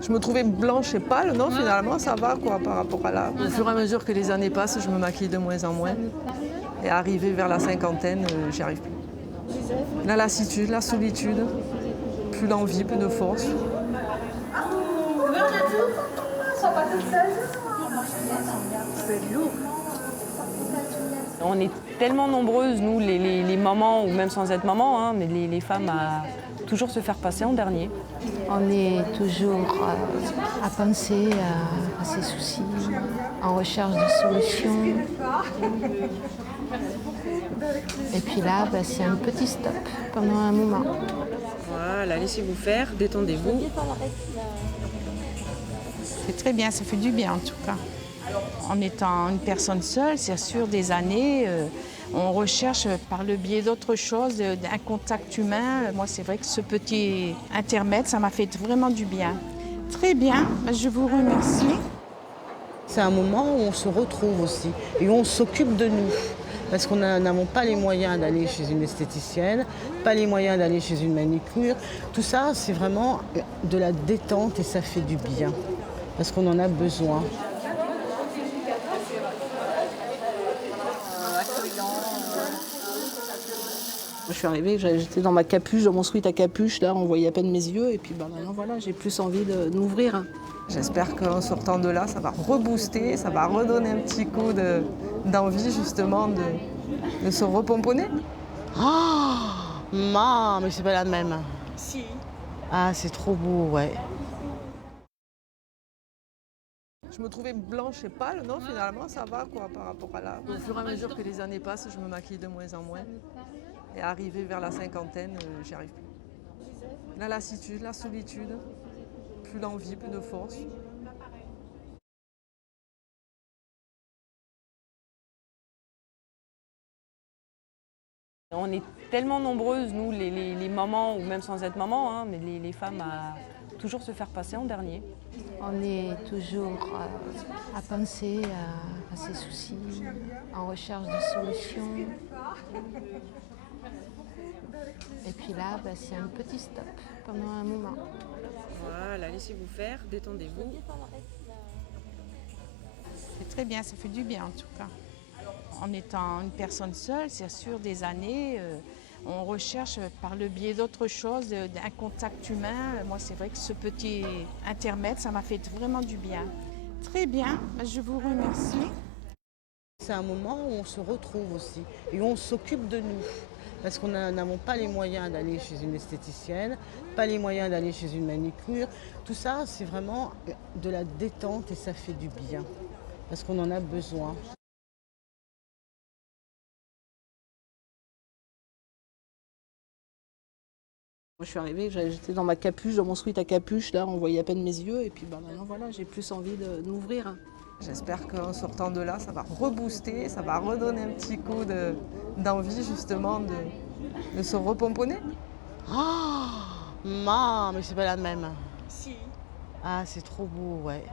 Je me trouvais blanche et pâle, non, finalement ça va quoi par rapport à là. Au fur et à mesure que les années passent, je me maquille de moins en moins. Et arrivé vers la cinquantaine, j'y arrive plus. La lassitude, la solitude, plus d'envie, plus de force. On est tellement nombreuses, nous, les mamans, ou même sans être maman, hein, mais les femmes, à toujours se faire passer en dernier. On est toujours à penser à ses soucis, en recherche de solutions. Et puis là, c'est un petit stop pendant un moment. Voilà, laissez-vous faire, détendez-vous. C'est très bien, ça fait du bien en tout cas. En étant une personne seule, c'est sûr, des années, on recherche par le biais d'autre chose, d'un contact humain. Moi, c'est vrai que ce petit intermède, ça m'a fait vraiment du bien. Très bien, je vous remercie. C'est un moment où on se retrouve aussi et où on s'occupe de nous. Parce qu'on n'avons pas les moyens d'aller chez une esthéticienne, pas les moyens d'aller chez une manicure. Tout ça, c'est vraiment de la détente et ça fait du bien. Parce qu'on en a besoin. Je suis arrivée, j'étais dans ma capuche, dans mon sweat à capuche, là on voyait à peine mes yeux et puis maintenant voilà, j'ai plus envie de m'ouvrir. J'espère qu'en sortant de là, ça va rebooster, ça va redonner un petit coup d'envie justement de se repomponner. Mais c'est pas la même. Si. Ah, c'est trop beau, ouais. Je me trouvais blanche et pâle, non, finalement ça va quoi par rapport à là. Au fur et à mesure que les années passent, je me maquille de moins en moins. Et arrivé vers la cinquantaine, j'y arrive plus. La lassitude, la solitude, plus d'envie, plus de force. On est tellement nombreuses, nous, les mamans, ou même sans être maman, hein, mais les femmes, à toujours se faire passer en dernier. On est toujours à penser à ses soucis, en recherche de solutions. Et puis là, c'est un petit stop pendant un moment. Voilà, laissez-vous faire, détendez-vous. C'est très bien, ça fait du bien en tout cas. En étant une personne seule, c'est sûr, des années, on recherche par le biais d'autre chose, d'un contact humain. Moi, c'est vrai que ce petit intermède, ça m'a fait vraiment du bien. Très bien, je vous remercie. C'est un moment où on se retrouve aussi et où on s'occupe de nous. Parce qu'on n'avons pas les moyens d'aller chez une esthéticienne, pas les moyens d'aller chez une manicure. Tout ça, c'est vraiment de la détente et ça fait du bien. Parce qu'on en a besoin. Je suis arrivée, j'étais dans ma capuche, dans mon sweat à capuche, là on voyait à peine mes yeux et puis maintenant voilà, j'ai plus envie de m'ouvrir. J'espère qu'en sortant de là, ça va rebooster, ça va redonner un petit coup d'envie justement de se repomponner. Mais c'est pas la même. Si. Ah, c'est trop beau, ouais.